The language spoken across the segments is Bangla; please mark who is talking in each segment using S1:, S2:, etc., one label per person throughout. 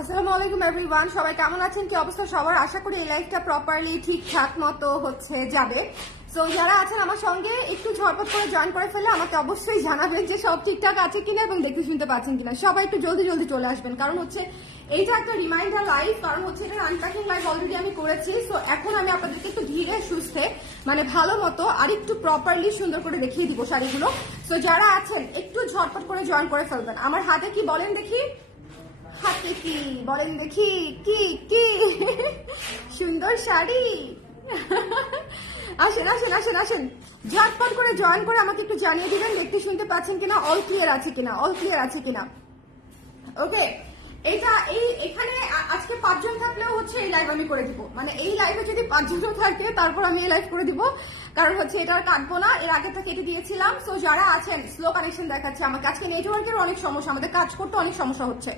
S1: আসসালামু আলাইকুম এভরিওয়ান সবাই কেমন আছেন? কি অবস্থা? সবার আশা করি এই লাইফটা প্রপারলি ঠিকঠাক মতো হচ্ছে, যাবে। সো যারা আছেন আমার সঙ্গে, একটু ঝটপট করে জয়েন করে ফেলে আমাকে অবশ্যই জানাবেন যে সব ঠিকঠাক আছে কিনা এবং দেখতে শুনতে পাচ্ছেন কিনা। সবাই একটু জলদি জলদি চলে আসবেন। কারণ হচ্ছে, এইটা একটা রিমাইন্ডার লাইভ কারণ হচ্ছে, এটা আনপ্যাকিং লাইভ অলরেডি আমি করেছি। সো এখন আমি আপনাদেরকে একটু ধীরে, সুস্থে মানে ভালো মতো আর একটু প্রপারলি সুন্দর করে দেখিয়ে দিব শাড়িগুলো। সো যারা আছেন, একটু ঝটপট করে জয়েন করে ফেলবেন। আমার হাতে কি বলেন দেখি? হাতে কি? বলেন দেখি, কি কি? সুন্দর শাড়ি। আসেন আসেন আসেন আসেন। ঝটপট করে জয়েন করে আমাকে একটু জানিয়ে দিবেন, দেখতে শুনতে পাচ্ছেন কিনা অল ক্লিয়ার আছে কিনা অল ক্লিয়ার আছে কিনা। ওকে এটা এই, এখানে আজকে পাঁচজন থাকলেও হচ্ছে এই লাইভ আমি করে দিব। মানে এই লাইভে যদি পাঁচজনও থাকে, তারপর আমি এই লাইভ করে দিব। কারণ হচ্ছে এটা আর কাটবো না। এর আগে থেকে কেটে দিয়েছিলাম। সো যারা আছেন স্লো কানেকশন দেখাচ্ছে আমাকে। আজকে নেটওয়ার্কের অনেক সমস্যা, আমাদের কাজ করতে অনেক সমস্যা হচ্ছে।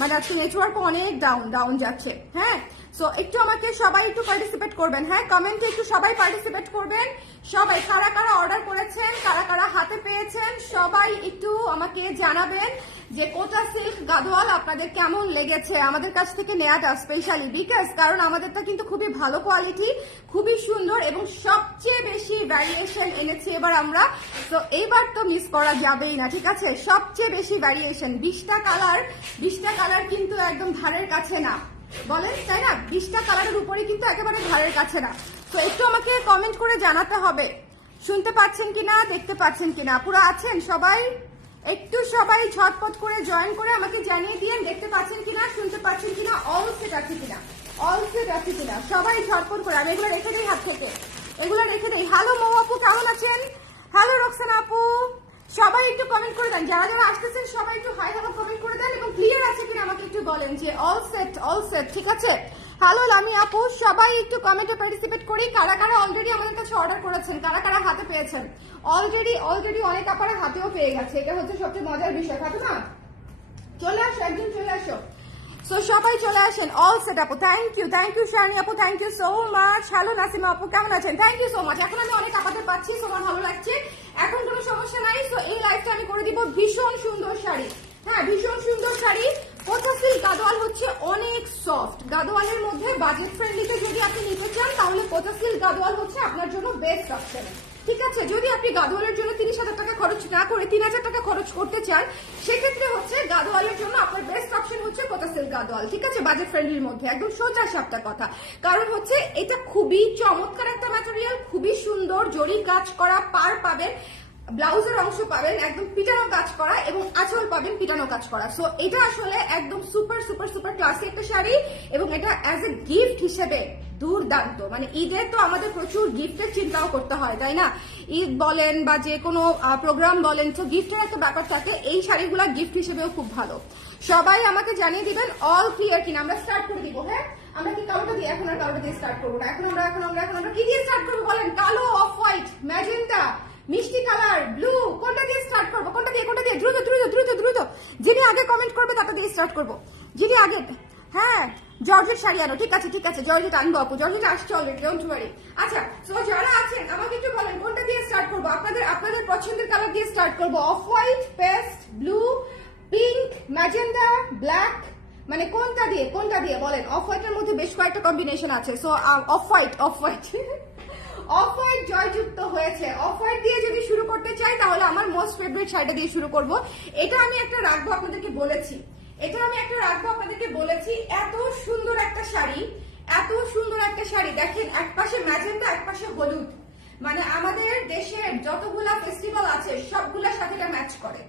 S1: মানে আজকে নেটওয়ার্ক অনেক ডাউন ডাউন যাচ্ছে। হ্যাঁ? সো একটু আমাকে সবাই একটু পার্টিসিপেট করবেন। হ্যাঁ? কমেন্টে একটু সবাই পার্টিসিপেট করবেন। সবাই কারা কারা অর্ডার করেছেন, কারা কারা হাতে পেয়েছেন, সবাই একটু আমাকে জানাবেন যে কোটা সিল্ক গাদোয়াল আপনাদের কেমন লেগেছে? আমাদের কাছ থেকে নেওয়াটা স্পেশালি বিকজ কারণ আমাদেরটা কিন্তু খুবই ভালো কোয়ালিটি খুবই সুন্দর এবং সবচেয়ে বেশি ভ্যারিয়েশন এনেছি এবার আমরা। তো এইবার তো মিস করা যাবেই না, ঠিক আছে? সবচেয়ে বেশি ভ্যারিয়েশন বিশটা কালার বিশটা কালার কিন্তু একদম ধারের কাছে না। বলেন, তাই না? বিশটা কালারের উপরে কিন্তু একেবারে ধারের কাছে না। তো একটু আমাকে কমেন্ট করে জানাতে হবে। শুনতে পাচ্ছেন কিনা, দেখতে পাচ্ছেন কিনা? পুরো আছেন সবাই? একটু সবাই ঝটপট করে জয়েন করে আমাকে জানিয়ে দিয়েন, দেখতে পাচ্ছেন কিনা, শুনতে পাচ্ছেন কিনা অল সেট আছে কিনা? অল সেট আছে কিনা? সবাই ঝটপট করে, আমি এগুলো রেখে দিই হাত থেকে। এগুলো রেখে দিই। হ্যালো মৌ আপু, কেমন আছেন? হ্যালো রোকসানা আপু। সবাই একটু কমেন্ট করে দেন। যারা যারা আসতেছেন, সবাই একটু হাই হ্যালো কমেন্ট করে দেন এবং ক্লিয়ার আছে কিনা আমাকে একটু বলেন যে অল সেট অল সেট ঠিক আছে? হ্যালো লামি আপু, সবাই একটু কমেন্টে পার্টিসিপেট করি। কারা কারা অলরেডি আমাদের কাছে অর্ডার করেছেন? কারা কারা হাতে পেয়েছেন? অলরেডি অলরেডি অনেক আপারা হাতেও পেয়ে গেছে। এটা হচ্ছে সবচেয়ে মজার বিষয়, ফাতেমা। চলে আসো একদিন চলে আসো। সো সবাই চলে আসেন অল সেট আপু thank you thank you Sharni আপু thank you so much hello Nasima আপু, কেমন আছেন? থ্যাংক ইউ সো মাচ এখন আমি অনেক আপাতত পাচ্ছি সো আমার ভালো লাগছে? এখন কোনো সমস্যা নাই সো এই লাইফটা আমি করে দিব ভীষণ সুন্দর শাড়ি। হ্যাঁ ভীষণ সুন্দর শাড়ি। পঁচাশির গাদোয়াল হচ্ছে অনেক সফট গাদোয়ালের মধ্যে বাজেট ফ্রেন্ডলিতে যদি আপনি নিতে চান, তাহলে পঁচাশির গাদোয়াল হচ্ছে আপনার জন্য বেস্ট অপশন ঠিক আছে, যদি আপনি গাধোয়ালের জন্য তিরিশ হাজার টাকা খরচ না করে তিন হাজার টাকা খরচ করতে চান, সেক্ষেত্রে হচ্ছে গাধোয়ালের জন্য আপনার বেস্ট অপশন হচ্ছে কোথাসেল গাধোয়াল, ঠিক আছে? বাজেট ফ্রেন্ডলির মধ্যে, একদম সোজা সাপটা কথা। কারণ হচ্ছে এটা খুবই চমৎকার একটা ম্যাটেরিয়াল খুবই সুন্দর জরি কাজ করা পার পাবেন। ব্লাউজের অংশ পাবেন একদম পিটানো কাজ করা এবং আঁচল পাবেন পিটানো কাজ করা। সো এটা আসলে একদম সুপার সুপার সুপার ক্লাসি একটা শাড়ি এবং এটা অ্যাজ এ গিফট হিসেবে দুর্দান্ত। মানে ঈদে তো আমাদের প্রচুর গিফটের চিন্তাও করতে হয়, তাই না? ঈদ বলেন বা যে কোনো প্রোগ্রাম বলেন, তো গিফটের একটা ব্যাপার থাকে, এই শাড়িগুলো গিফট হিসেবেও খুব ভালো। সবাই আমাকে জানিয়ে দিবেন অল ক্লিয়ার কিনা, আমরা স্টার্ট করে দিব হ্যাঁ? আমরা কি কালোটা দিয়ে এখন আর কালোটা দিয়ে স্টার্ট করব না। এখন আমরা এখন আমরা এখন আমরা কি দিয়ে স্টার্ট করব বলেন? কালো অফ হোয়াইট ম্যাজেন্টা মিষ্টি কালার ব্লু কোনটা দিয়ে স্টার্ট করব? কোনটা দিয়ে কোনটা দিয়ে? দ্রুত দ্রুত দ্রুত দ্রুত। যিনি আগে কমেন্ট করবে তাটা দিয়ে স্টার্ট করব। যিনি আগে হ্যাঁ জর্জেট শাড়ি আনো। ঠিক আছে ঠিক আছে জর্জেট আনব আপু। জর্জেট আসছে অলরেডি ডোন্ট ওয়ারি আচ্ছা তো যারা আছেন, আমাকে একটু বলেন, কোনটা দিয়ে স্টার্ট করব? আপনাদের আপনাদের পছন্দের কালার দিয়ে স্টার্ট করব। Off white paste blue pink magenta black মানে কোনটা দিয়ে কোনটা দিয়ে বলেন? অফ হোয়াইটের মধ্যে বেশ কয়েকটা কম্বিনেশন আছে। So off white off white off white জয়যুক্ত হয়েছে। অফ হোয়াইট দিয়ে যদি শুরু করতে চাই, তাহলে আমার মোস্ট ফেভারিট শাড়িটা দিয়ে শুরু করব। এটা আমি একটা রাখব আপনাদেরকে বলেছি। এটা আমি একটা রাখব আপনাদেরকে বলেছি, এত সুন্দর একটা শাড়ি, এত সুন্দর একটা শাড়ি। দেখেন, এক পাশে ম্যাজেন্টা, এক পাশে হলুদ। মানে আমাদের দেশের যতগুলা ফেস্টিভ্যাল আছে সবগুলার সাথে এটা ম্যাচ করে।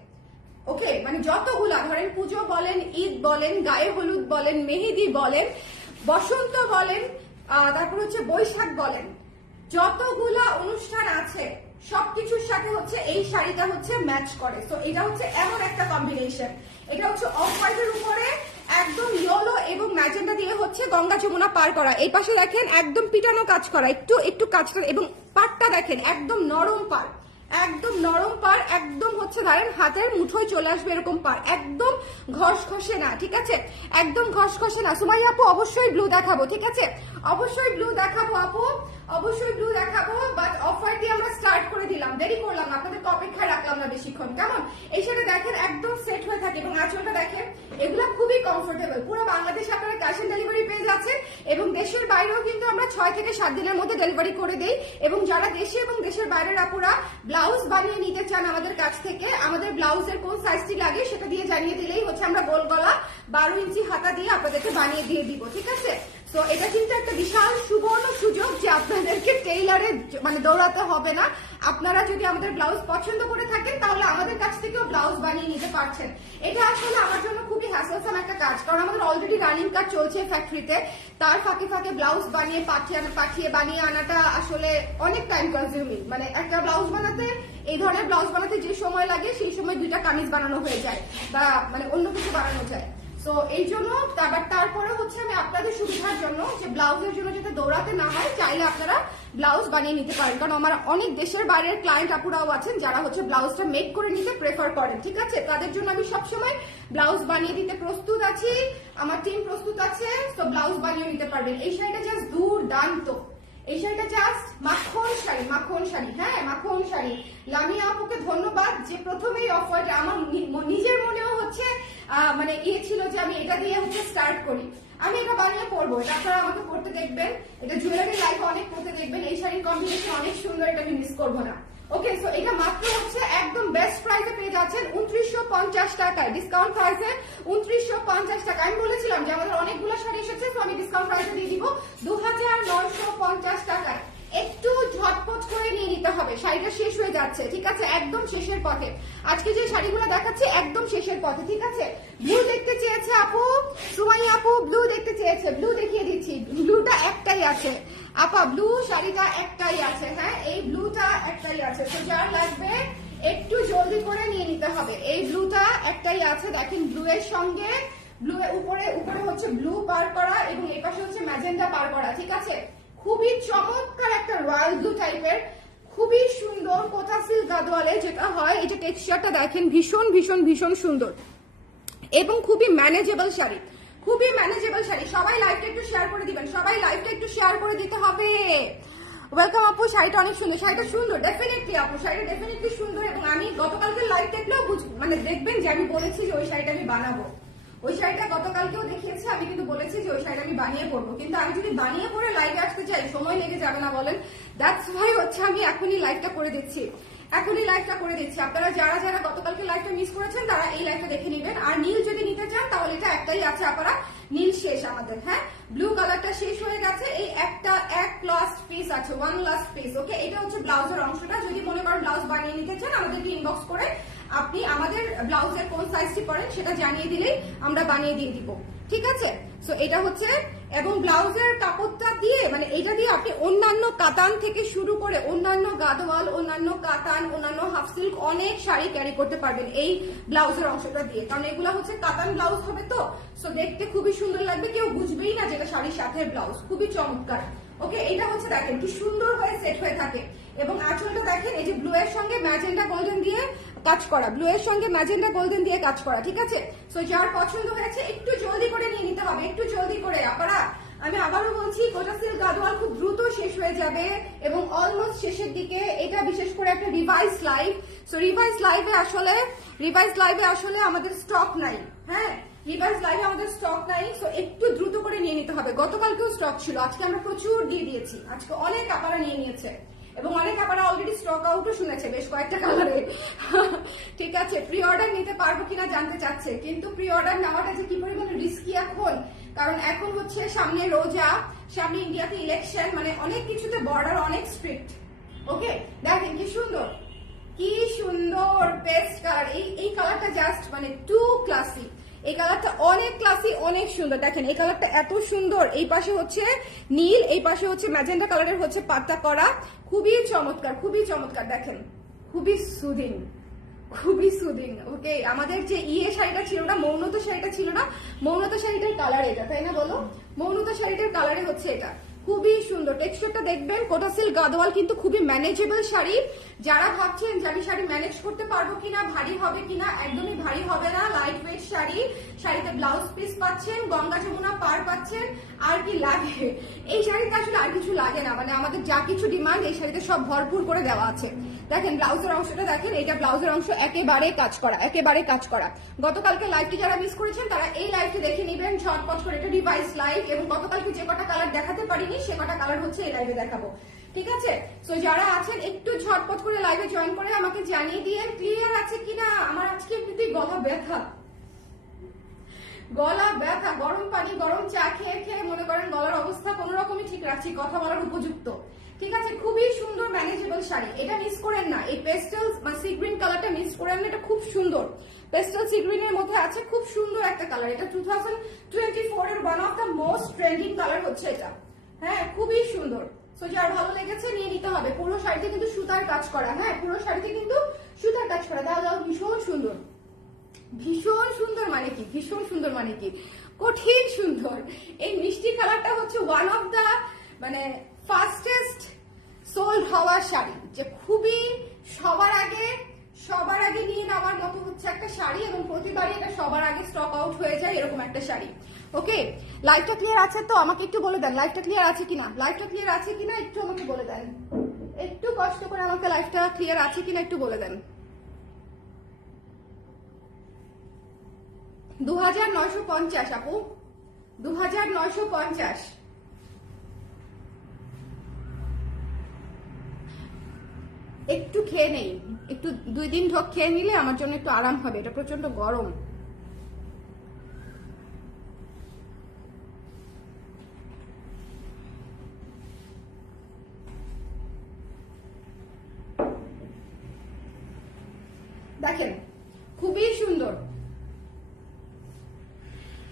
S1: ওকে মানে যতগুলা, ধরেন পুজো বলেন, ঈদ বলেন, গায়ে হলুদ বলেন, মেহেদি বলেন, বসন্ত বলেন তারপর হচ্ছে বৈশাখ বলেন। যতগুলা অনুষ্ঠান আছে, সবকিছুর সাথে হচ্ছে এই শাড়িটা হচ্ছে ম্যাচ করে। তো এটা হচ্ছে এমন একটা কম্বিনেশন এটা হচ্ছে অফ হোয়াইটের উপরে একদম ইয়েলো এবং ম্যাজেন্টা দিয়ে হচ্ছে গঙ্গা যমুনা পার করা। এই পাশে দেখেন একদম পিটানো কাজ করা। একটু একটু কাজ করা এবং পাটটা দেখেন একদম নরম পার একদম নরম পার একদম হচ্ছে ধরেন হাতের মুঠোয় চলে আসবে এরকম পার একদম ঘষ ঘষে না, ঠিক আছে? একদম ঘষ ঘষে না। সুমাই আপু, অবশ্যই ব্লু দেখাবো, ঠিক আছে? অবশ্যই ব্লু দেখাবো আপু, অবশ্যই ব্লু দেখাবো বাট অফার দিয়ে আমরা স্টার্ট করে দিলাম। দেরি করলাম না আপনাদের অপেক্ষায় রাখলাম না বেশিক্ষণ, কেমন? এই সেটা দেখেন একদম সেট হয়ে থাকে, এবং আঁচলটা দেখেন, এগুলো খুবই কমফোর্টেবল পুরো বাংলাদেশে আপনারা ক্যাশ অন ডেলিভারি পেয়ে যাচ্ছেন। এবং দেশের বাইরেও কিন্তু আমরা ছয় থেকে সাত দিনের মধ্যে ডেলিভারি করে দিই। এবং যারা দেশে এবং দেশের বাইরের আপুরা ব্লাউজ বানিয়ে নিতে চান আমাদের কাছ থেকে, আমাদের ব্লাউজের কোন সাইজটি লাগে সেটা দিয়ে জানিয়ে দিলেই হচ্ছে আমরা গোল গলা বারো ইঞ্চি হাতা দিয়ে আপনাদেরকে বানিয়ে দিয়ে দিব, ঠিক আছে? তো এটা কিন্তু একটা বিশাল সুবর্ণ সুযোগ যে আপনাদেরকে টেইলারে মানে দৌড়াতে হবে না। আপনারা যদি আমাদের ব্লাউজ পছন্দ করে থাকেন, তাহলে আমাদের কাছ থেকেও ব্লাউজ বানিয়ে নিতে পারছেন। এটা আসলে আমার জন্য খুবই হ্যাসলসাম একটা কাজ, কারণ আমাদের অলরেডি রানিং কাজ চলছে ফ্যাক্টরিতে তার ফাঁকে ফাঁকে ব্লাউজ বানিয়ে পাঠিয়ে পাঠিয়ে বানিয়ে আনাটা আসলে অনেক টাইম কনজিউমিং মানে একটা ব্লাউজ বানাতে, এই ধরনের ব্লাউজ বানাতে যে সময় লাগে, সেই সময় দুইটা কামিজ বানানো হয়ে যায় বা মানে অন্য কিছু বানানো যায়। তো এই জন্য তারপর তারপরে হচ্ছে আমি আপনাদের সুবিধার জন্য যে ব্লাউজের জন্য যাতে দৌড়াতে না হয়, চাইলে আপনারা ব্লাউজ বানিয়ে নিতে পারেন। কারণ আমার অনেক দেশের বাইরের ক্লায়েন্ট আপুরাও আছেন যারা হচ্ছে ব্লাউজটা মেক করে নিতে প্রেফার করেন, ঠিক আছে? তাদের জন্য আমি সবসময় ব্লাউজ বানিয়ে দিতে প্রস্তুত আছি। আমার টিম প্রস্তুত আছে তো ব্লাউজ বানিয়ে নিতে পারবেন। এই শাড়িটা জাস্ট দুর্দান্ত। এই শাড়িটা জাস্ট মাখন শাড়ি মাখন শাড়ি হ্যাঁ মাখন শাড়ি। লামিয়া আপুকে ধন্যবাদ যে প্রথমেই অফারটা আমার নিজের মনেও হচ্ছে মানে ইয়ে ছিল যে আমি এটা দিয়ে হচ্ছে স্টার্ট করি। আমি এটা বানিয়ে পরবো, এটা আপনারা আমাকে পড়তে দেখবেন। এটা জুয়েলারি লাইফ অনেক পড়তে দেখবেন। এই শাড়ির কম্বিনেশন অনেক সুন্দর, এটা আমি মিস করব না। ওকে সো এটা মাত্র হচ্ছে একদম বেস্ট প্রাইসে পেয়ে যাচ্ছেন উনত্রিশশো পঞ্চাশ টাকায়। ডিসকাউন্ট প্রাইসে উনত্রিশশো পঞ্চাশ টাকা আমি বলেছিলাম যে আমাদের অনেকগুলো শাড়ি এসেছে তো আমি ডিসকাউন্ট প্রাইসে দিয়ে দিব দু হাজার নয়শো পঞ্চাশ টাকায় একটু ঝটপট করে নিয়ে নিতে হবে শাড়িটা যাচ্ছে ঠিক আছে? একদম শেষের পথে। আজকে যে শাড়িগুলো দেখাচ্ছি, একদম শেষের পথে, ঠিক আছে? ব্লু দেখতে চেয়েছে আপু, সুমাই আপু ব্লু দেখতে চেয়েছে। ব্লু দেখিয়ে দিচ্ছি ব্লুটা একটাই আছে। আপা ব্লু শাড়িটা একটাই আছে হ্যাঁ? এই ব্লুটা একটাই আছে। তো যার লাগবে, একটু জলদি করে নিয়ে নিতে হবে। এই ব্লুটা একটাই আছে, দেখেন ব্লু এর সঙ্গে। ব্লু এর উপরে উপরে হচ্ছে ব্লু পার করা এবং এই পাশে হচ্ছে ম্যাজেন্টা পার করা, ঠিক আছে? খুবই চমৎকার একটা রয়্যাল ব্লু টাইপের খুবই সুন্দর কোথা সিল্ক যেটা হয় এটা টেক্সচারটা দেখেন, ভীষণ ভীষণ ভীষণ সুন্দর। এবং খুবই ম্যানেজেবল শাড়ি। খুবই ম্যানেজেবল শাড়ি। সবাই লাইভটা একটু শেয়ার করে দিবেন। সবাই লাইভটা একটু শেয়ার করে দিতে হবে। ওয়েলকাম আপু, শাড়িটা অনেক সুন্দর। শাড়িটা সুন্দর ডেফিনেটলি আপু, শাড়িটা ডেফিনেটলি সুন্দর এবং আমি গতকালকে লাইভ দেখলেও মানে দেখবেন যে আমি বলেছি যে ওই শাড়িটা আমি বানাবো। ওই শাড়িটা গতকালকেও দেখিয়েছি, আমি কিন্তু বলেছি যে ওই শাড়িটা আমি বানিয়ে পরবো। কিন্তু আমি যদি বানিয়ে পরে লাইভে আসতে চাই, সময় লেগে যাবে না বলেন। দ্যাটস ভাই হচ্ছে আমি এখনই লাইভটা করে দিচ্ছি। এখনই লাইভটা করে দিচ্ছি। আপনারা যারা যারা গতকালকে লাইভটা মিস করেছেন, তারা এই লাইভটা দেখে নেবেন। আর নীল যদি নিতে চান, তাহলে এটা একটাই আছে আপনারা, নীল শেষ আমাদের হ্যাঁ? ব্লু কালারটা শেষ হয়ে গেছে, এই একটা, এক লাস্ট পিস আছে ওয়ান লাস্ট পিস ওকে এটা হচ্ছে ব্লাউজের অংশটা। যদি মনে করেন ব্লাউজ বানিয়ে নিতে চান, আমাদেরকে ইনবক্স করে আপনি আমাদের ব্লাউজের কোন সাইজটি পরেন সেটা জানিয়ে দিলেই আমরা বানিয়ে দিয়ে দিব। ঠিক আছে? সো এটা হচ্ছে, এবং ব্লাউজের কাপড়টা দিয়ে মানে এটা দিয়ে আপনি অন্যান্য কাতান থেকে শুরু করে অন্যান্য গাদোয়াল অন্যান্য কাতান, অন্যান্য হাফ সিল্ক অনেক শাড়ি ক্যারি করতে পারবেন এই ব্লাউজের অংশটা দিয়ে। কারণ এগুলো হচ্ছে কাতান ব্লাউজ হবে তো? সো দেখতে খুবই সুন্দর লাগবে। কেউ বুঝবেই না যেটা শাড়ির সাথে ব্লাউজ। খুবই চমৎকার। ওকে এটা হচ্ছে দেখেন কি সুন্দর হয়ে সেট হয়ে থাকে। এবং আঁচলটা দেখেন, এই যে ব্লু এর সঙ্গে ম্যাজেন্টা গোল্ডেন দিয়ে কাজ করা ব্লু এর সঙ্গে ম্যাজেন্টা গোল্ডেন দিয়ে কাজ করা, ঠিক আছে? সো যার পছন্দ হয়েছে, একটু জলদি করে নিয়ে নিতে হবে, একটু জলদি করে, আপনারা, আমি আবারও বলছি, কোটা সিল্ক খুব দ্রুত শেষ হয়ে যাবে এবং অলমোস্ট শেষের দিকে, এটা বিশেষ করে একটা রিভাইস লাইভ সো রিভাইস লাইভে আসলে রিভাইস লাইভে আসলে আমাদের স্টক নাই হ্যাঁ? রিভাইস লাইভে আমাদের স্টক নাই সো একটু দ্রুত করে নিয়ে নিতে হবে, গতকালকেও স্টক ছিল, আজকে আমরা প্রচুর দিয়ে দিয়েছি, আজকে অনেক আপারা নিয়ে নিয়েছে। এবং অনেক আবার অলরেডি স্টক আউটও শুনেছে, বেশ কয়েকটা কালারে ঠিক আছে প্রি অর্ডার নিতে পারব কিনা জানতে চাচ্ছে, কিন্তু প্রি অর্ডার নেওয়াটা যে কি পরিমাণ রিস্কি এখন কারণ এখন হচ্ছে সামনে রোজা, সামনে ইন্ডিয়াতে ইলেকশন মানে অনেক কিছুতে বর্ডার অনেক স্ট্রিক্ট ওকে দেখেন, কি সুন্দর। কি সুন্দর বেস্ট কালার এই এই কালারটা জাস্ট মানে টু ক্লাসি এই কালারটা অনেক ক্লাসি অনেক সুন্দর। দেখেন, এই কালারটা এত সুন্দর। এই পাশে হচ্ছে নীল, এই পাশে হচ্ছে ম্যাজেন্ডা কালারের হচ্ছে পাতা করা। খুবই চমৎকার খুবই চমৎকার, দেখেন। খুবই সুদিন খুবই সুদিন ওকে আমাদের যে ইয়ে শাড়িটা ছিল না, মৌনতা শাড়িটা ছিল না, মৌনতা শাড়িটার কালার এটা, তাই না বলো? মৌনতা শাড়িটার কালারে হচ্ছে এটা। খুবই সুন্দর। টেক্সচারটা দেখবেন, কোটা সিল্ক গাদওয়াল কিন্তু খুবই ম্যানেজেবল শাড়ি। যারা ভাবছেন যে আমি শাড়ি ম্যানেজ করতে পারব কিনা, ভারী হবে কিনা, একদমই ভারী হবে না লাইট ওয়েট শাড়ি। শাড়িতে ব্লাউজ পিস পাচ্ছেন, গঙ্গা যমুনা পার পাচ্ছেন। আর কি লাগে? এই শাড়িতে আসলে আর কিছু লাগে না। মানে আমাদের যা কিছু ডিমান্ড এই শাড়িতে সব ভরপুর করে দেওয়া আছে। দেখেন, ব্লাউজের অংশটা দেখেন এটা ব্লাউজের অংশ একেবারে কাজ করা, একেবারে কাজ করা। গতকালকে লাইভটি যারা মিস করেছেন, তারা এই লাইভটি দেখে নেবেন ঝটপট করে। এটা ডিভাইস লাইভ এবং গতকালকে যে কটা কালার দেখাতে পারিনি, সে কটা কালার হচ্ছে এই লাইভে দেখাবো। ঠিক আছে? তো যারা আছেন, একটু ঝটপট করে লাইভে জয়েন করে আমাকে জানিয়ে দিয়ে ক্লিয়ার আছে কিনা? আমার আজকে এমনিতেই গলা ব্যথা। গলা ব্যথা, গরম পানি, গরম চা খেয়ে খেয়ে মনে করেন গলার অবস্থা কোন রকমই ঠিক রাখছি, কথা বলার উপযুক্ত। ঠিক আছে, খুবই সুন্দর ম্যানেজেবল শাড়ি। এটা মিস করেন না। এই পেস্টেল মানে সি গ্রিন কালারটা মিস করেন না, এটা খুব সুন্দর। পেস্টেল সি গ্রিনের মধ্যে আছে খুব সুন্দর একটা কালার এটা টু থাউজেন্ড টোয়েন্টি ফোর এর one of the most trending colour হচ্ছে এটা। হ্যাঁ খুবই সুন্দর। সো যার ভালো লেগেছে নিয়ে নিতে হবে। পুরো শাড়িতে কিন্তু সুতার কাজ করা। হ্যাঁ পুরো শাড়িতে কিন্তু সুতার কাজ করা। দাও, ভীষণ সুন্দর। ভীষণ সুন্দর মানে কি? ভীষণ সুন্দর মানে কি? কঠিন সুন্দর। এই মিষ্টি কালারটা হচ্ছে ওয়ান অফ দা মানে ফাস্টেস্ট সোল্ড হওয়া শাড়ি। যে খুবই সবার আগে সবার আগে নিয়ে নেওয়ার মতো হচ্ছে একটা শাড়ি এবং প্রতিবারই এটা সবার আগে স্টক আউট হয়ে যায় এরকম একটা শাড়ি। ওকে লাইভটা ক্লিয়ার আছে তো? আমাকে একটু বলে দেন লাইভটা ক্লিয়ার আছে কিনা? লাইভটা ক্লিয়ার আছে কিনা? একটু আমাকে বলে দেন। একটু কষ্ট করে আমাকে লাইভটা ক্লিয়ার আছে কিনা একটু বলে দেন। দু হাজার নয়শো পঞ্চাশ, আপু। দু হাজার পঞ্চাশ। একটু খেয়ে নেই। একটু দুই দিন ঢোক খেয়ে নিলে আমার জন্য একটু আরাম হবে। এটা প্রচণ্ড গরম। দেখেন খুবই সুন্দর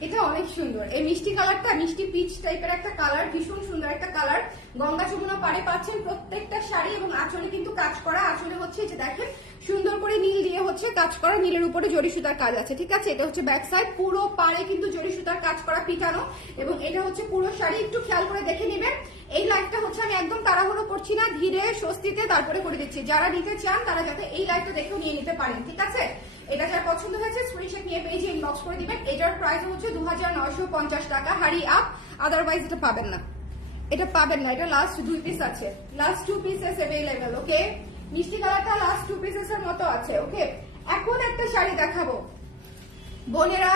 S1: এটা অনেক সুন্দর এই মিষ্টি কালারটা, মিষ্টি পিচ টাইপের একটা কালার, ভীষণ সুন্দর একটা কালার। গঙ্গা যমুনা পাড়ে পাচ্ছেন প্রত্যেকটা শাড়ি এবং আঁচলে কিন্তু কাজ করা, আঁচলে হচ্ছে যে দেখেন, সুন্দর করে নীল দিয়ে হচ্ছে কাজ করা, নীলের উপরে জরি সুতার কাজ আছে, ঠিক আছে? এটা হচ্ছে ব্যাক সাইড পুরো পাড়ে কিন্তু জরি সুতার কাজ করা পিটানো এবং এটা হচ্ছে পুরো শাড়ি, একটু খেয়াল করে দেখে নেবেন। এই লাইটটা হচ্ছে আমি একদম তাড়াহুড়ো করছি না, ধীরে স্বস্তিতে তারপরে করে দিচ্ছি। যারা নিতে চান, তারা যাতে এই লাইটটা দেখেও নিয়ে নিতে পারেন, ঠিক আছে? এটা যার পছন্দ হয়েছে স্ক্রিনশট নিয়ে পেজে ইনবক্স করে দিবেন। এটার প্রাইস হচ্ছে দু টাকা, হারি আপ আদারওয়াইজ এটা পাবেন না। এটা পাবেন না, এটা লাস্ট দুই পিস আছে। Last two pieces available okay মিষ্টি কালারটা লাস্ট টু পিসেস এর মতো আছে ওকে এখন একটা শাড়ি দেখাবো। বোনেরা,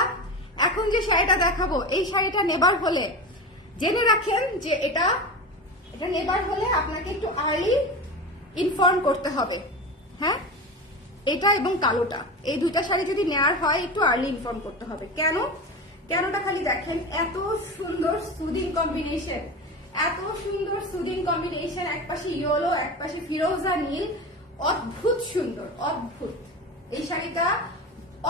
S1: এখন যে শাড়িটা দেখাবো, এই শাড়িটা নেবার হলে জেনে রাখেন যে এটা এটা নেবার হলে আপনাকে একটু আর্লি ইনফর্ম করতে হবে হ্যাঁ? এটা এবং কালোটা। এই দুইটা শাড়ি যদি নেওয়ার হয়, একটু আর্লি ইনফর্ম করতে হবে। কেন? কেনটা খালি দেখেন, এত সুন্দর সুদিং কম্বিনেশন এত সুন্দর সুদিং কম্বিনেশন এক পাশে ইয়েলো এক পাশে ফিরোজা নীল। অদ্ভুত সুন্দর, অদ্ভুত। এই শাড়িটা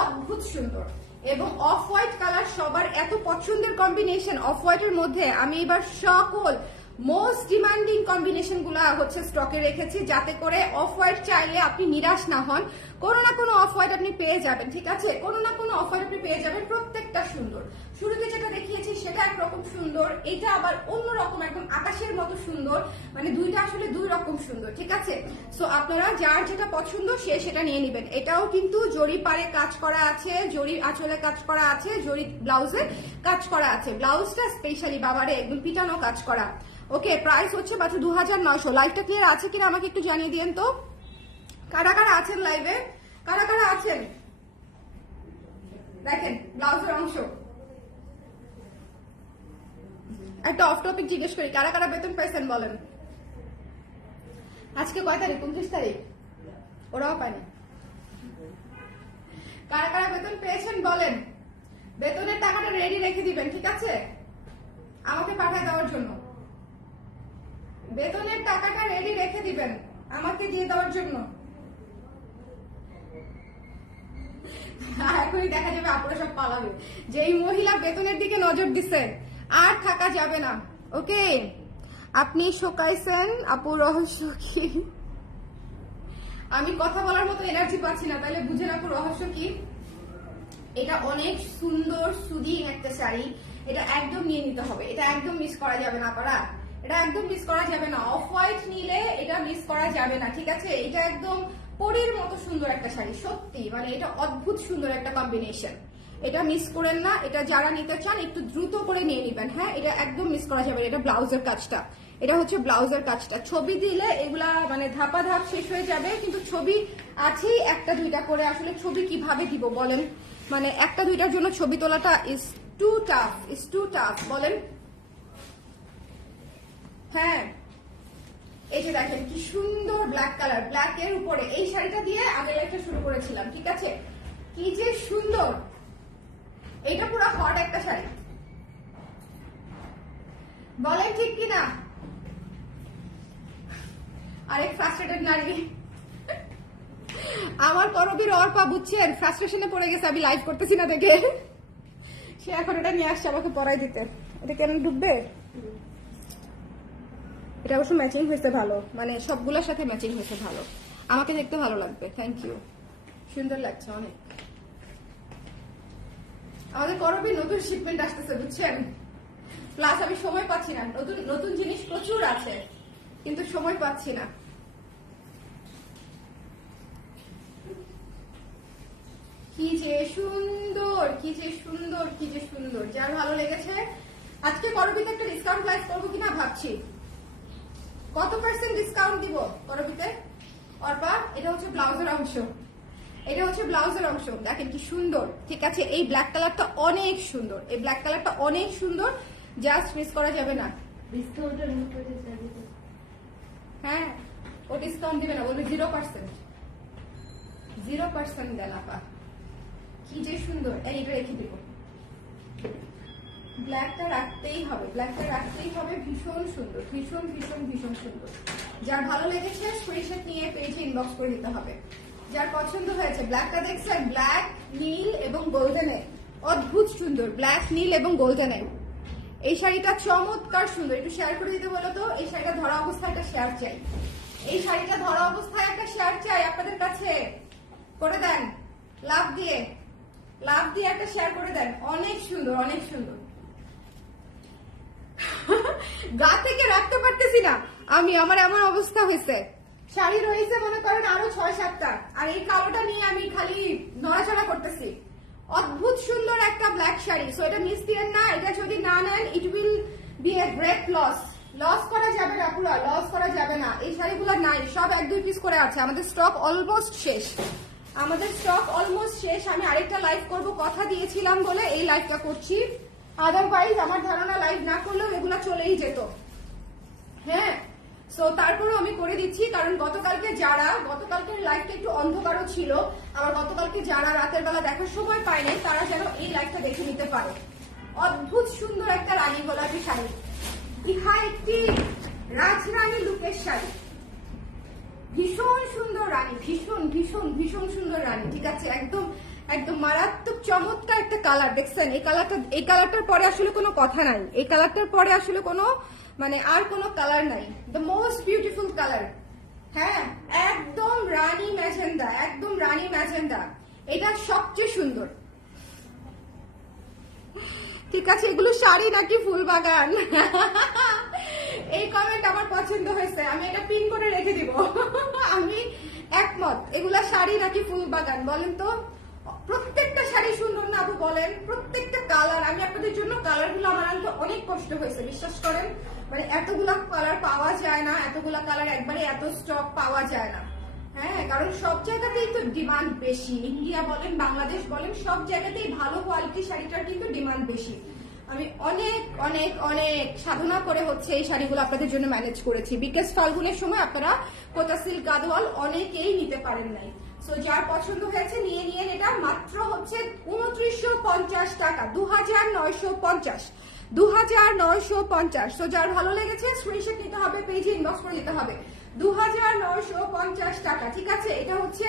S1: অদ্ভুত সুন্দর। এবং অফ হোয়াইট কালার সবার এত পছন্দের কম্বিনেশন অফ হোয়াইটের মধ্যে। আমি এবার সকল মোস্ট ডিমান্ডিং কম্বিনেশনগুলা হচ্ছে স্টকে রেখেছি, যাতে করে অফ হোয়াইট চাইলে আপনি নিরাশ না হন। কোনো না কোনো অফ হোয়াইট আপনি পেয়ে যাবেন, ঠিক আছে? কোনো না কোনো অফ আপনি পেয়ে যাবেন, প্রত্যেকটা সুন্দর। শুরুতে যেটা দেখিয়েছি সেটা একরকম সুন্দর, এটা আবার অন্য রকম, একদম আকাশের মতো সুন্দর মানে দুইটা আসলে দুই রকম সুন্দর, ঠিক আছে? সো আপনারা যার যেটা পছন্দ, সে সেটা নিয়ে নেবেন। এটাও কিন্তু জরি পারে কাজ করা আছে, জরি আঁচলে কাজ করা আছে, জরি ব্লাউজে কাজ করা আছে। ব্লাউজটা স্পেশালি বাবারে, একদম পিটানো কাজ করা। ওকে প্রাইস হচ্ছে মাত্র দু হাজার নয়শো। লাইভটা ক্লিয়ার আছে কিনা আমাকে একটু জানিয়ে দিন তো? কারা কারা আছেন লাইভে কারা কারা আছেন? দেখেন, ব্লাউজের অংশ। একটা অফ টপিক জিজ্ঞেস করি, কারা কারা বেতন পেয়েছেন বলেন? আজকে কয় তারিখ? উনত্রিশ তারিখ। ওরাও পায়নি। কারা কারা বেতন পেয়েছেন বলেন? বেতনের টাকাটা রেডি রেখে দিবেন, ঠিক আছে? আমাকে পাঠায় দেওয়ার জন্য। বেতনের টাকাটা রেডি রেখে দিবেন, আমাকে দিয়ে দেওয়ার জন্য। এখনই দেখা যাবে আপনারা সব পালাবে। যেই মহিলা বেতনের দিকে নজর দিছে, আর থাকা যাবে না। ওকে? আপনি শোকাইছেন, আপু রহস্য কি? আমি কথা বলার মতো এনার্জি পাচ্ছি না তাহলে বুঝেন আপু রহস্য কি? এটা অনেক সুন্দর, সুদিং একটা শাড়ি। এটা একদম নিয়ে নিতে হবে। এটা একদম মিস করা যাবে না, পারা। এটা একদম মিস করা যাবে না। অফ হোয়াইট নিলে এটা মিস করা যাবে না, ঠিক আছে? এটা একদম পরীর মতো সুন্দর একটা শাড়ি, সত্যি মানে এটা অদ্ভুত সুন্দর একটা কম্বিনেশন এটা মিস করেন না, এটা যারা নিতে চান, একটু দ্রুত করে নিয়ে নেবেন হ্যাঁ? এটা একদম মিস করা যাবে এটা ব্লাউজের কাজটা। এটা হচ্ছে ব্লাউজের কাজটা। ছবি দিলে এগুলা মানে ধাপা ধাপ শেষ হয়ে যাবে, কিন্তু ছবি আছেই একটা দুইটা করে। আসলে ছবি কীভাবে দিব বলেন? মানে একটা দুইটার জন্য ছবি তোলাটা is too tough is too tough বলেন? হ্যাঁ। এই যে দেখেন, কি সুন্দর ব্ল্যাক কালার ব্ল্যাক এর উপরে, এই শাড়িটা দিয়ে আগে একটা শুরু করেছিলাম, ঠিক আছে? কি যে সুন্দর! এটা পুরো হট একটা শাড়ি। বলেন ঠিক কিনা? আরেক ফ্রাস্ট্রেটেড নারী। আমার করবীর অর্পা বুঝছেন ফ্রাস্ট্রেশনে পড়ে গেছে, আমি লাইভ করতেছি না দেখে। সে এখন এটা নিয়ে আসছে আমাকে পড়াই দিতে। এটা কেন ডুববে এটা অবশ্য ম্যাচিং হয়েছে ভালো। মানে সবগুলোর সাথে ম্যাচিং হয়েছে ভালো। আমাকে দেখতে ভালো লাগবে থ্যাংক ইউ সুন্দর লাগছে অনেক। আমাদের করবি নতুন শিপমেন্ট আসতেছে, বুঝছেন? প্লাস আমি সময় পাচ্ছি না। নতুন নতুন জিনিস প্রচুর আছে, কিন্তু সময় পাচ্ছি না। কি যে সুন্দর, কি যে সুন্দর, কি যে সুন্দর। যার ভালো লেগেছে। আজকে করবিতে একটা ডিসকাউন্ট প্রাইস করব কিনা ভাবছি। কত পার্সেন্ট ডিসকাউন্ট দিব করবিতে অর্পা এটা হচ্ছে ব্লাউজের অংশ। এটা হচ্ছে ব্লাউজের অংশ। দেখেন কি সুন্দর। ঠিক আছে এই ব্ল্যাক কালারটা অনেক সুন্দর। এই ব্ল্যাক কালারটা অনেক সুন্দর। জাস্ট মিস করা যাবে না। হ্যাঁ ও ডিসকাউন্ট দিবে না বলবে জিরো পার্সেন্ট জিরো পার্সেন্ট দেন আপা। কি যে সুন্দর। এই এটা রেখে দিব। ব্ল্যাকটা রাখতেই হবে ব্ল্যাকটা রাখতেই হবে ভীষণ সুন্দর, ভীষণ ভীষণ ভীষণ সুন্দর। যার ভালো লেগেছে স্ক্রিনশট নিয়ে পেজে ইনবক্স করে দিতে হবে। যার পছন্দ হয়েছে ব্ল্যাকটা দেখছেন ব্ল্যাক নীল এবং গোল্ডেনে অদ্ভুত সুন্দর ব্ল্যাক নীল এবং গোল্ডেনে এই শাড়িটা চমৎকার সুন্দর, একটু শেয়ার করে দিতে বলো তো? এই শাড়িটা ধরা অবস্থায় একটা শেয়ার চাই। এই শাড়িটা ধরা অবস্থায় একটা শেয়ার চাই আপনাদের কাছে। করে দেন লাভ দিয়ে লাভ দিয়ে একটা শেয়ার করে দেন। অনেক সুন্দর অনেক সুন্দর। গা থেকে রাখতে পারতেছি না। আমি, আমার এমন অবস্থা হয়েছে। শাড়ি রয়েছে মনে করেন আরও ছয়, সাতটা। আর এই কালোটা নিয়ে আমি খালি নড়াচড়া করতেছি। অদ্ভুত সুন্দর একটা ব্ল্যাক শাড়ি। সো এটা মিস দিয়েন না। এটা যদি না নেন it will be a great loss loss করা যাবে না পুরো লস করা যাবে না। এই শাড়িগুলো নাই, সব এক, দুই পিস করে আছে। আমাদের স্টক অলমোস্ট শেষ। আমাদের স্টক অলমোস্ট শেষ। আমি আরেকটা লাইভ করব। কথা দিয়েছিলাম বলে এই লাইভটা করছি। আদারওয়াইজ আমার ধারণা লাইভ না করলেও এগুলা চলেই যেত। হ্যাঁ? সো তারপরেও আমি করে দিচ্ছি, কারণ গতকালকে যারা, গতকালকের লাইভটা একটু অন্ধকারও ছিল, আবার গতকালকে যারা রাতের বেলা দেখার সময় পায়নি, তারা যেন এই লাইভটা দেখে নিতে পারে। অদ্ভুত সুন্দর একটা রানী গোলাপি শাড়ি। ইহা একটি রাজরানী লুকের শাড়ি। ভীষণ সুন্দর রানী, ভীষণ ভীষণ ভীষণ সুন্দর রানী, ঠিক আছে? একদম একদম মারাত্মক চমৎকার একটা কালার দেখছেন? এই কালারটা এই কালারটার পরে আসলে কোনো কথা নাই। এই কালারটার পরে আসলে কোনো মানে আর কোনো কালার নাই। দ্য মোস্ট বিউটিফুল কালার হ্যাঁ? একদম রানী ম্যাজেন্ডা, একদম রানী ম্যাজেন্ডা। এটা সবচেয়ে সুন্দর। ঠিক আছে, এগুলো শাড়ি নাকি ফুল বাগান এই কমেন্ট আমার পছন্দ হয়েছে। আমি এটা পিন করে রেখে দিব। আমি একমত, এগুলা শাড়ি নাকি ফুল বাগান বলেন তো। প্রত্যেকটা শাড়ি সুন্দর না আপু বলেন, প্রত্যেকটা কালার আমি আপনাদের জন্য কালারগুলো আমার আনতে অনেক কষ্ট হয়েছে, বিশ্বাস করেন। মানে এতগুলা কালার পাওয়া যায় না, এতগুলা কালার একবারে এত স্টক পাওয়া যায় না। হ্যাঁ কারণ সব জায়গাতেই তো ডিমান্ড বেশি। ইন্ডিয়া বলেন, বাংলাদেশ বলেন, সব জায়গাতেই ভালো কোয়ালিটি শাড়িটার কিন্তু ডিমান্ড বেশি। আমি অনেক অনেক অনেক সাধনা করে হচ্ছে এই শাড়িগুলো আপনাদের জন্য ম্যানেজ করেছি। বিকাশ ফাল্গুনের সময় আপনারা কোটা সিল্ক গাদওয়াল অনেকেই নিতে পারেন নাই। সো যার পছন্দ হয়েছে, নিয়ে নিয়ে এটা। মাত্র হচ্ছে উনত্রিশশো পঞ্চাশ টাকা দু হাজার নয়শো পঞ্চাশ দু হাজার নয়শো পঞ্চাশ। তো যার ভালো লেগেছে স্ক্রিনশট নিতে হবে পেজে ইনবক্স করে দিতে হবে। দু হাজার নয়শো পঞ্চাশ টাকা, ঠিক আছে? এটা হচ্ছে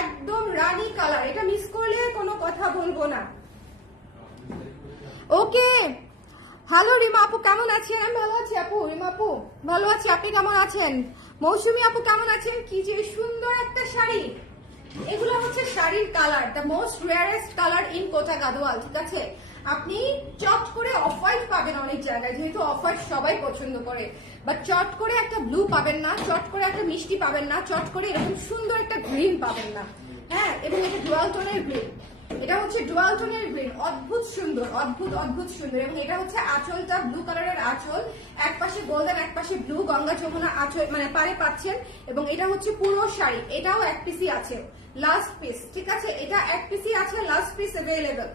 S1: একদম রানী কালার। এটা মিস করলে কোনো কথা বলব না। ওকে হ্যালো রিমা আপু, কেমন আছেন? আমি ভালো আছি আপু। রিমা আপু, ভালো আছি। আপনি কেমন আছেন? মৌসুমী আপু, কেমন আছেন? কি যে সুন্দর একটা শাড়ি। এগুলো হচ্ছে শাড়ির colour the most rarest colour in Kota Gadwal, ঠিক আছে? আপনি চট করে অফ হোয়াইট পাবেন অনেক জায়গায়, যেহেতু অফ হোয়াইট সবাই পছন্দ করে। বা চট করে একটা ব্লু পাবেন না, চট করে একটা মিষ্টি পাবেন না, চট করে এরকম সুন্দর একটা গ্রিন পাবেন না। হ্যাঁ এবং এটা ডুয়াল টোনের গ্রিন এটা হচ্ছে ডুয়াল টোনের গ্রিন অদ্ভুত সুন্দর, অদ্ভুত অদ্ভুত সুন্দর। এবং এটা হচ্ছে আঁচলটা ব্লু কালারের আঁচল। এক পাশে গোল্ডেন এক পাশে ব্লু গঙ্গা যমুনা আঁচল মানে পারে পাচ্ছেন। এবং এটা হচ্ছে পুরো শাড়ি। এটাও এক পিসই আছে। লাস্ট পিস ঠিক আছে? এটা এক পিসই আছে last piece available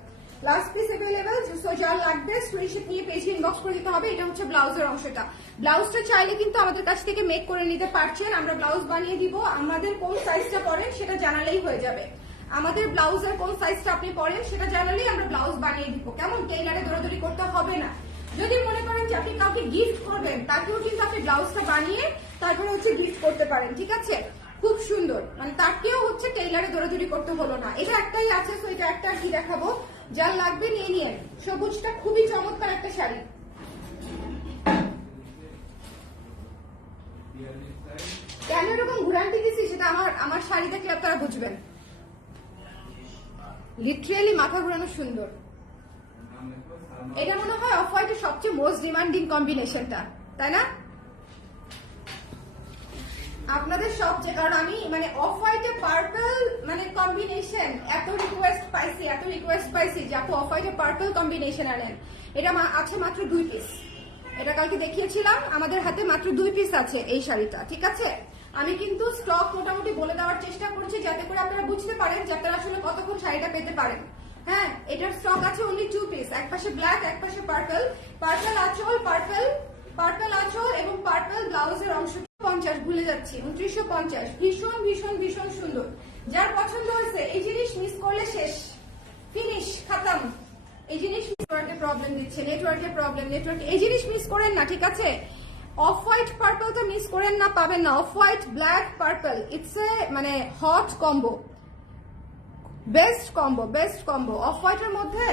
S1: last piece available so যার লাগবে স্ক্রিনশট নিয়ে পেজে ইনবক্স করে দিতে হবে। এটা হচ্ছে ব্লাউজের অংশটা। ব্লাউজটা চাইলে কিন্তু আমাদের কাছ থেকে মেক করে নিতে পারছেন। আমরা ব্লাউজ বানিয়ে দিব। আমাদের কোন সাইজটা পরেন, সেটা জানালেই হয়ে যাবে। আমাদের ব্লাউজের কোন সাইজটা আপনি পরেন, সেটা জানালেই আমরা ব্লাউজ বানিয়ে দিব। কেমন? টেইলারে দৌড়াদৌড়ি করতে হবে না। যদি মনে করেন যে আপনি কাউকে গিফট করবেন, তাকেও কিন্তু আপনি ব্লাউজটা বানিয়ে তারপরে হচ্ছে গিফট করতে পারেন, ঠিক আছে? খুব সুন্দর। মানে তাকেও হচ্ছে টেইলারে দৌড়াদৌড়ি করতে হলো না। এটা একটাই আছে তো এটা একটা কি দেখাবো? যার লাগবে নিয়ে নিয়ে সবুজটা খুবই চমৎকার একটা শাড়ি। কেন এরকম ঘুরান্তি দিছি সেটা আমার আমার শাড়ি দেখলে আপনারা বুঝবেন। লিটারেলি মাথা ঘুরানো সুন্দর। এটা মনে হয় অফ হোয়াইটের সবচেয়ে মোস্ট ডিমান্ডিং কম্বিনেশনটা তাই না? আপনাদের সবচেয়ে কারণ আমি মানে অফ হোয়াইটে পার্পল মানে কম্বিনেশন এত রিকোয়েস্ট পাইছি, এত রিকোয়েস্ট পাইছি যে আপু অফ হোয়াইটে পার্পল কম্বিনেশন আনেন। এটা আছে মাত্র দুই পিস এটা কালকে দেখিয়েছিলাম, আমাদের হাতে মাত্র দুই পিস আছে এই শাড়িটা, ঠিক আছে? আমি কিন্তু স্টক মোটামুটি বলে দেওয়ার চেষ্টা করছি যাতে করে আপনারা বুঝতে পারেন যে আপনারা আসলে কতক্ষণ শাড়িটা পেতে পারেন। হ্যাঁ এটার স্টক আছে অনলি টু পিস এক পাশে ব্ল্যাক এক পাশে পার্পল পার্পল আঁচল পার্পল পার্পল আঁচল এবং পার্পল ব্লাউজের অংশ পঞ্চাশ, ভুলে যাচ্ছি, উনত্রিশশো পঞ্চাশ। ভীষণ ভীষণ ভীষণ সুন্দর। যার পছন্দ হয়েছে, এই জিনিস মিস করলে শেষ। ফিনিশ খাতাম। এই জিনিস নেটওয়ার্কে প্রবলেম দিচ্ছে নেটওয়ার্কে প্রবলেম নেটওয়ার্ক এই জিনিস মিস করেন না, ঠিক আছে? অফ হোয়াইট পার্পলটা মিস করেন না, পাবেন না। Off white black purple it's a মানে hot combo best combo best combo off হোয়াইটের মধ্যে,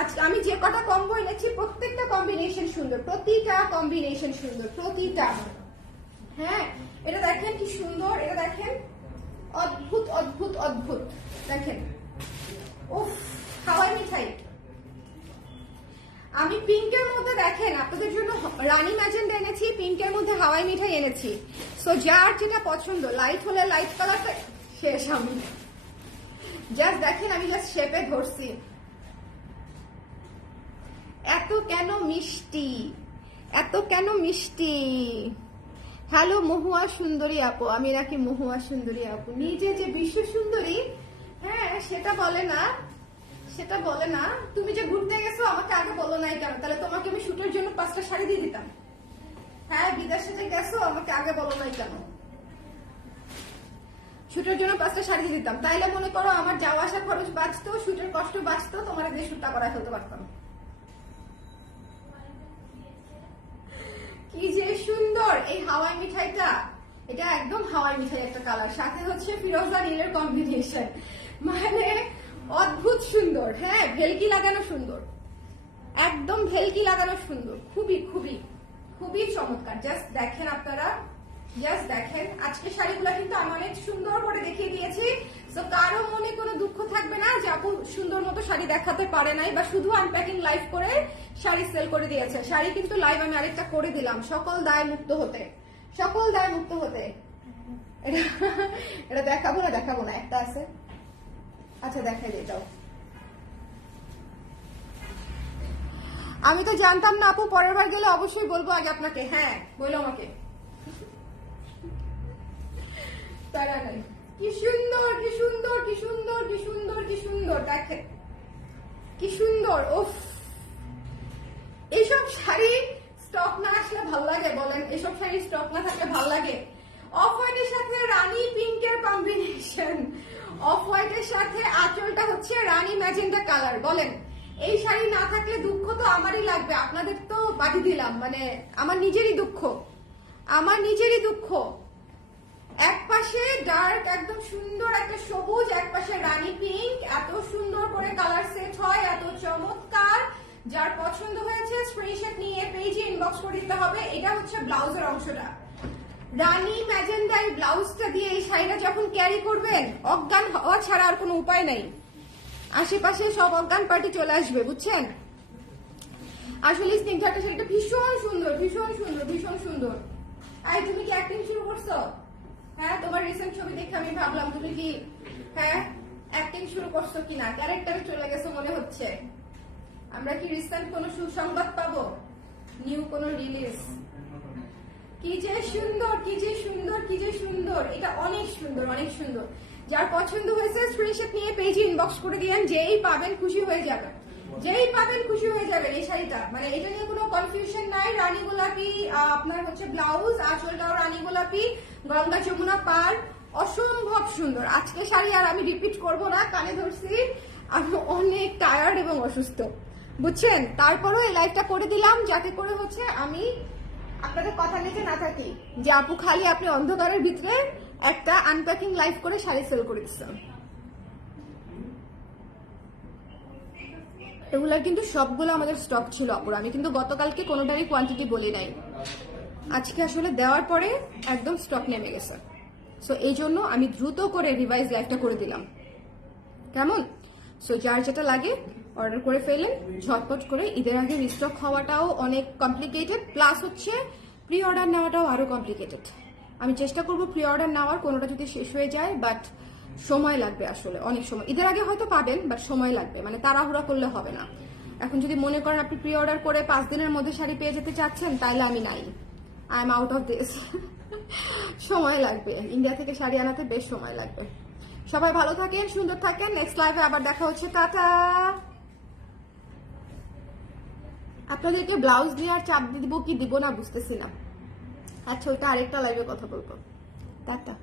S1: আজকে আমি যে কটা কম্বো এনেছি, প্রত্যেকটা কম্বিনেশন সুন্দর। প্রতিটা কম্বিনেশন সুন্দর, প্রতিটা। হ্যাঁ? এটা দেখেন কি সুন্দর, এটা দেখেন। অদ্ভুত অদ্ভুত অদ্ভুত। দেখেন। উফ খাওয়াই মিঠাই। আমি পিঙ্কের মধ্যে দেখেন, আপনাদের জন্য রানী ম্যাজেন্ডা এনেছি, পিঙ্কের মধ্যে হাওয়াই মিঠাই এনেছি। সো যার যেটা পছন্দ লাইট হলে লাইট কালারটা শেষ আমি জাস্ট দেখেন, আমি জাস্ট শেপে ধরছি। এত কেন মিষ্টি? এত কেন মিষ্টি? হ্যালো মহুয়া সুন্দরী আপু। আমি নাকি মহুয়া সুন্দরী আপু। নিজে যে বিশ্ব সুন্দরী হ্যাঁ সেটা বলে না। সেটা বলে না। তুমি যে ঘুরতে গেছো, আমাকে আগে বলো নাই কেন? তাহলে তোমাকে আমি শুটের জন্য পাঁচটা শাড়ি দিয়ে দিতাম। হ্যাঁ বিদেশে যে গেছো, আমাকে আগে বলো নাই কেন? শুটের জন্য পাঁচটা শাড়ি দিয়ে দিতাম। তাইলে মনে করো আমার যাওয়া আসা খরচ বাঁচতো শুটের কষ্ট বাঁচতো, তোমার দিয়ে শুটটা করা ফেলতে পারতাম। কি যে সুন্দর! এই হাওয়াই মিঠাইটা, এটা একদম হাওয়াই মিঠাই একটা কালার সাথে হচ্ছে ফিরোজা নীলের কম্বিনেশন মানে অদ্ভুত সুন্দর হ্যাঁ ভেলকি লাগানো সুন্দর। একদম ভেলকি লাগানো সুন্দর, খুবই খুবই খুবই চমৎকার। জাস্ট দেখেন আপনারা জাস্ট দেখেন। আজকে শাড়িগুলো কিন্তু আমি অনেক সুন্দর করে দেখিয়ে দিয়েছি। তো কারও মনে কোনো দুঃখ থাকবে না যে আপু সুন্দর মতো শাড়ি দেখাতে পারে নাই বা শুধু আনপ্যাকিং লাইভ করে শাড়ি সেল করে দিয়েছে। শাড়ি কিন্তু লাইভ আমি আরেকটা করে দিলাম, সকল দায় মুক্ত হতে। সকল দায় মুক্ত হতে। এটা দেখাবো না দেখাবো না, একটা আছে। আচ্ছা দেখাই দিয়ে যাও। আমি তো জানতাম না আপু, পরের বার গেলে অবশ্যই বলব আগে আপনাকে। হ্যাঁ বলো আমাকে। কি সুন্দর কি সুন্দর কি সুন্দর কি সুন্দর কি সুন্দর দেখেন কি সুন্দর ওফ এইসব শাড়ি স্টক না আসলে ভালো লাগে, বলেন। এসব শাড়ি স্টক না থাকলে ভালো লাগে। অফ হোয়াইটের সাথে রানী পিঙ্কের কম্বিনেশন অফ হোয়াইটের সাথে আঁচলটা হচ্ছে রানী ম্যাজেন্টা কালার, বলেন। এই শাড়ি না থাকলে দুঃখ তো আমারই লাগবে। আপনাদের তো বাড়ি দিলাম মানে আমার নিজেরই দুঃখ। আমার নিজেরই দুঃখ। এক পাশে ডার্ক একদম সুন্দর একটা সবুজ, এক পাশে রানী পিঙ্ক এত সুন্দর করে কালার সেট হয়, এত চমৎকার। যার পছন্দ হয়েছে স্ক্রিনশট নিয়ে পেজে ইনবক্স করে দিতে হবে। এটা হচ্ছে ব্লাউজের অংশটা। রানী ম্যাজেন্ডা এই ব্লাউজটা দিয়ে এই শাড়িটা যখন ক্যারি করবেন, অজ্ঞান হওয়া ছাড়া আর কোনো উপায় নাই। আশেপাশে সব অজ্ঞান পার্টি চলে আসবে, বুঝছেন? আসলে স্নিগ্ধাটা শাড়িটা ভীষণ সুন্দর ভীষণ সুন্দর ভীষণ সুন্দর। আই তুমি কি অ্যাক্টিং শুরু করছ? হ্যাঁ তোমার রিসেন্ট ছবি দেখে আমি ভাবলাম, তুমি কি হ্যাঁ অ্যাক্টিং শুরু করছ কিনা? ক্যারেক্টারে চলে গেছো মনে হচ্ছে। আমরা কি রিসেন্ট কোনো সুসংবাদ পাবো? নিউ কোনো রিলিজ কি যে সুন্দর, কি যে সুন্দর, কি যে সুন্দর। এটা অনেক সুন্দর অনেক সুন্দর। যার পছন্দ হয়েছে স্ক্রিনশট নিয়ে পেজে ইনবক্স করে দিয়েন, যেই পাবেন খুশি হয়ে যাবেন। যেই পাবেন খুশি হয়ে যাবেন এই শাড়িটা। মানে এটা নিয়ে কোনো কনফিউশন নাই। রানী গোলাপি আপনার হচ্ছে ব্লাউজ আঁচলটাও রানী গোলাপি, গঙ্গা যমুনা পার অসম্ভব সুন্দর। আজকে শাড়ি আর আমি রিপিট করব না, কানে ধরছি। আমি অনেক টায়ার্ড এবং অসুস্থ। বুঝছেন? তারপরেও এই লাইভটা করে দিলাম, যাতে করে হচ্ছে আমি আপনাদের কথা নিতে না থাকি যে আপু খালি আপনি অন্ধকারের ভিতরে একটা আনপ্যাকিং লাইফ করে শাড়ি সেল করে দিচ্ছেন। এগুলার কিন্তু সবগুলো আমাদের স্টক ছিল অপর আমি কিন্তু গতকালকে কোনোটারই কোয়ান্টিটি বলি নাই। আজকে আসলে দেওয়ার পরে একদম স্টক নেমে গেছে। সো এই জন্য আমি দ্রুত করে রিভাইজ লাইভটা করে দিলাম। কেমন? সো যার যেটা লাগে অর্ডার করে ফেলেন। ঝটপট করে ঈদের আগে রিস্টক হওয়াটাও অনেক কমপ্লিকেটেড প্লাস হচ্ছে প্রি অর্ডার নেওয়াটাও আরও কমপ্লিকেটেড আমি চেষ্টা করব প্রি অর্ডার নেওয়ার, কোনোটা যদি শেষ হয়ে যায় বাট সময় লাগবে আসলে, অনেক সময়। ঈদের আগে হয়তো পাবেন বাট সময় লাগবে মানে তাড়াহুড়া করলে হবে না। এখন যদি মনে করেন আপনি প্রি অর্ডার করে পাঁচ দিনের মধ্যে শাড়ি পেয়ে যেতে চাচ্ছেন, তাহলে আমি নাই। I am out of this সময় লাগবে। ইন্ডিয়া থেকে শাড়ি আনাতে বেশ সময় লাগবে। সবাই ভালো থাকেন, সুন্দর থাকেন। নেক্সট লাইভে আবার দেখা হচ্ছে। টাটা! আপনাদেরকে ব্লাউজ দিয়ে আর চাপ দিব কি দিব না বুঝতেছি না। আচ্ছা ওইটা আরেকটা লাইভে কথা বলব। টাটা।